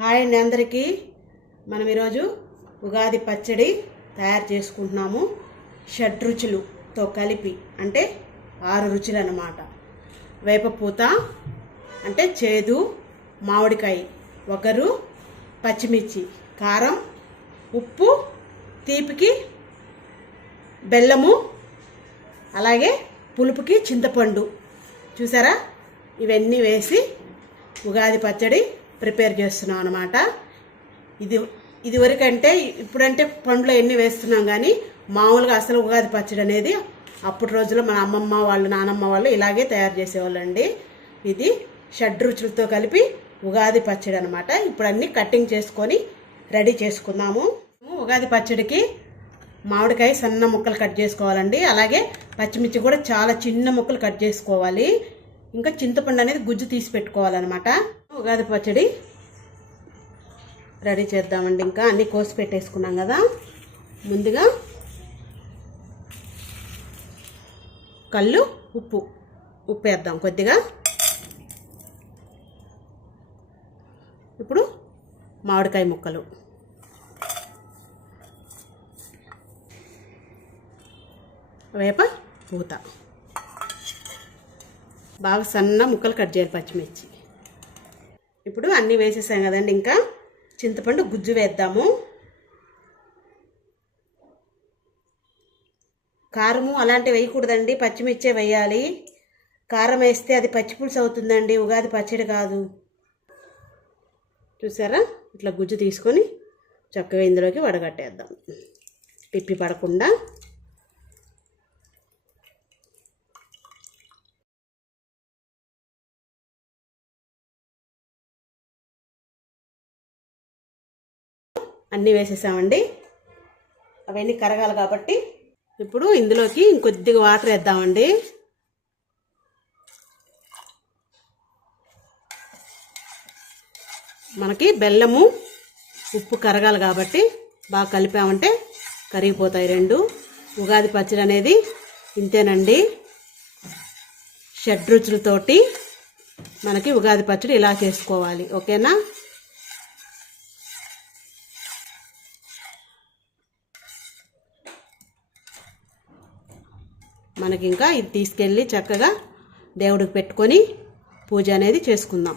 Hi అండి అందరికీ. మనం ఈరోజు ఉగాది పచ్చడి తయారు చేసుకుంటున్నాము. షడ్రుచులతో కలిపి, అంటే 6 రుచులు అన్నమాట. వేపపూత అంటే చేదు, మామిడికాయ, వగరు, పచ్చిమిర్చి, కారం, ఉప్పు, తీపికి బెల్లము, అలాగే పులుపుకి చింతపండు. చూసారా, ఇవన్నీ వేసి ఉగాది పచ్చడి ప్రిపేర్ చేస్తున్నాం అన్నమాట. ఇదివరకంటే ఇప్పుడంటే పండ్లు ఎన్ని వేస్తున్నాం, కానీ మామూలుగా అసలు ఉగాది పచ్చడి అనేది అప్పటి రోజుల్లో మన అమ్మమ్మ వాళ్ళు, నానమ్మ వాళ్ళు ఇలాగే తయారు చేసేవాళ్ళండి. ఇది షడ్రుచులతో కలిపి ఉగాది పచ్చడి అనమాట. ఇప్పుడు అన్నీ కటింగ్ చేసుకొని రెడీ చేసుకున్నాము. ఉగాది పచ్చడికి మామిడికాయ సన్న ముక్కలు కట్ చేసుకోవాలండి. అలాగే పచ్చిమిర్చి కూడా చాలా చిన్న ముక్కలు కట్ చేసుకోవాలి. ఇంకా చింతపండు అనేది గుజ్జు తీసి పెట్టుకోవాలన్నమాట. ఉగాది పచ్చడి రెడీ చేద్దామండి. ఇంకా అన్నీ కోసి పెట్టేసుకున్నాం కదా. ముందుగా కళ్ళు ఉప్పు వేద్దాం కొద్దిగా. ఇప్పుడు మామిడికాయ ముక్కలు, వేప పూత, బాగా సన్న ముక్కలు కట్ చేయాలి, పచ్చిమిర్చి. ఇప్పుడు అన్నీ వేసేసాం కదండి. ఇంకా చింతపండు గుజ్జు వేద్దాము. కారము అలాంటివి వేయకూడదండి, పచ్చిమిర్చే వేయాలి. కారం వేస్తే అది పచ్చిపులుసు అవుతుందండి, ఉగాది పచ్చడి కాదు. చూసారా, ఇట్లా గుజ్జు తీసుకొని చక్కగా ఇందులోకి వడగట్టేద్దాం, పిప్పి పడకుండా. అన్నీ వేసేసామండి. అవన్నీ కరగాలి కాబట్టి ఇప్పుడు ఇందులోకి ఇంకొద్దిగా వాటర్ వేద్దామండి. మనకి బెల్లము ఉప్పు కరగాలి కాబట్టి బాగా కలిపామంటే కరిగిపోతాయి రెండు. ఉగాది పచ్చడి అనేది ఇంతేనండి. షడ్రుచులతోటి మనకి ఉగాది పచ్చడి ఇలా చేసుకోవాలి. ఓకేనా? మనకి ఇంకా ఇది తీసుకెళ్ళి చక్కగా దేవుడికి పెట్టుకొని పూజ అనేది చేసుకుందాం.